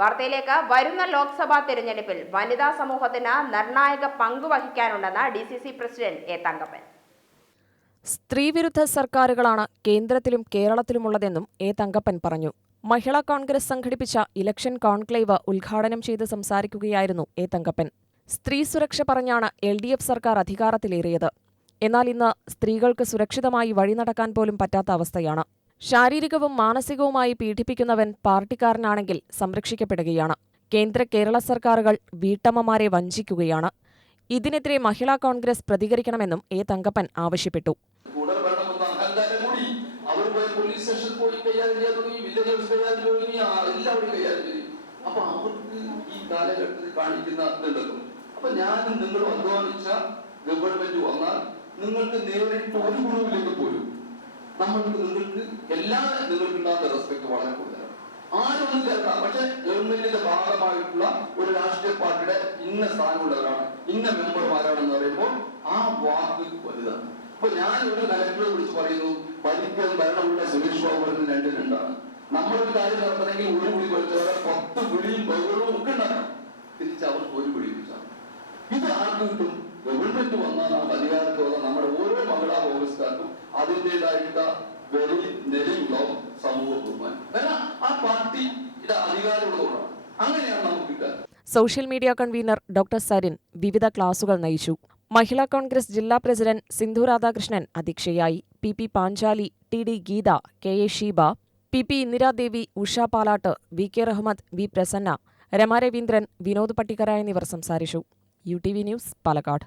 വാർത്തയിലേക്ക് വരുന്ന ലോക്സഭാ തെരഞ്ഞെടുപ്പിൽ വനിതാ സമൂഹത്തിന് നിർണായക പങ്ക് വഹിക്കാനുണ്ടെന്ന് D C C president A Thankappan. സ്ത്രീവിരുദ്ധ സർക്കാരുകളാണ് കേന്ദ്രത്തിലും കേരളത്തിലുമുള്ളതെന്നും എ തങ്കപ്പൻ പറഞ്ഞു. മഹിളാ കോൺഗ്രസ് സംഘടിപ്പിച്ച ഇലക്ഷൻ കോൺക്ലേവ് ഉദ്ഘാടനം ചെയ്ത് സംസാരിക്കുകയായിരുന്നു എ തങ്കപ്പൻ. സ്ത്രീ സുരക്ഷ പറഞ്ഞാണ് എൽ ഡി എഫ് സർക്കാർ അധികാരത്തിലേറിയത്. എന്നാൽ ഇന്ന് സ്ത്രീകൾക്ക് സുരക്ഷിതമായി വഴി നടക്കാൻ പോലും പറ്റാത്ത അവസ്ഥയാണ്. ശാരീരികവും മാനസികവുമായി പീഡിപ്പിക്കുന്നവൻ പാർട്ടിക്കാരനാണെങ്കിൽ സംരക്ഷിക്കപ്പെടുകയാണ്. കേന്ദ്ര കേരള സർക്കാരുകൾ വീട്ടമ്മമാരെ വഞ്ചിക്കുകയാണ്. ഇതിനെതിരെ മഹിളാ കോൺഗ്രസ് പ്രതികരിക്കണമെന്നും എ. തങ്കപ്പൻ ആവശ്യപ്പെട്ടു. അവർക്ക് ഈ കാണിക്കുന്ന ഗവൺമെന്റ് വന്നാൽ നിങ്ങൾക്ക് നേരിട്ട് ഒരു ഗുണമില്ലെങ്കിൽ പോലും നമ്മൾക്ക് നിങ്ങൾക്ക് എല്ലാ നിങ്ങൾക്കുണ്ടാകുന്ന റെസ്പെക്ട് വളരെ കൂടുതലാണ്. ആരൊന്നും കേൾക്കാം. പക്ഷെ ഗവൺമെന്റിന്റെ ഭാഗമായിട്ടുള്ള ഒരു രാഷ്ട്രീയ പാർട്ടിയുടെ ഇന്ന സ്ഥാനമുള്ളവരാണ് ഇന്ന മെമ്പർമാരാണെന്ന് പറയുമ്പോൾ ആ വാക്ക് വലുതാണ്. അപ്പൊ ഞാൻ ഒരു കലക്ടറെ വിളിച്ച് പറയുന്നു ഭരിക്കാൻ ഭരണമുള്ള സുരേഷ് ബാബു പറയുന്നത് രണ്ട് രണ്ടാണ് നമ്മളൊരു കാര്യം നടത്തണമെങ്കിൽ ഒരു കുടി വലിച്ചവരെ പത്ത് കുടിയും ബഹളവും ഗവൺമെന്റ് വന്നാൽ നമുക്ക് അധികാരത്തിൽ നമ്മുടെ ഓരോ മഹിളാ കോൺഗ്രസ്സുകാർക്കും അതിന്റെതായിട്ടുള്ള വെളി നിലയുണ്ടാവും സമൂഹ ബഹുമാനം. ആ പാർട്ടിയുടെ അധികാരമുള്ളതുകൊണ്ടാണ്. അങ്ങനെയാണ് നമുക്ക് കിട്ടുക. Social media convener doctor Sarin വിവിധ ക്ലാസുകൾ നയിച്ചു. മഹിളാ കോൺഗ്രസ് ജില്ലാ പ്രസിഡന്റ് സിന്ധു രാധാകൃഷ്ണൻ അധ്യക്ഷയായി. P P Panchali T D Geetha K A Sheeba P P Indira Devi Usha Palat V K Rahmad V Prasanna Rama Raveendran Vinod Pattikkara എന്നിവർ സംസാരിച്ചു. U T V news Palakkad.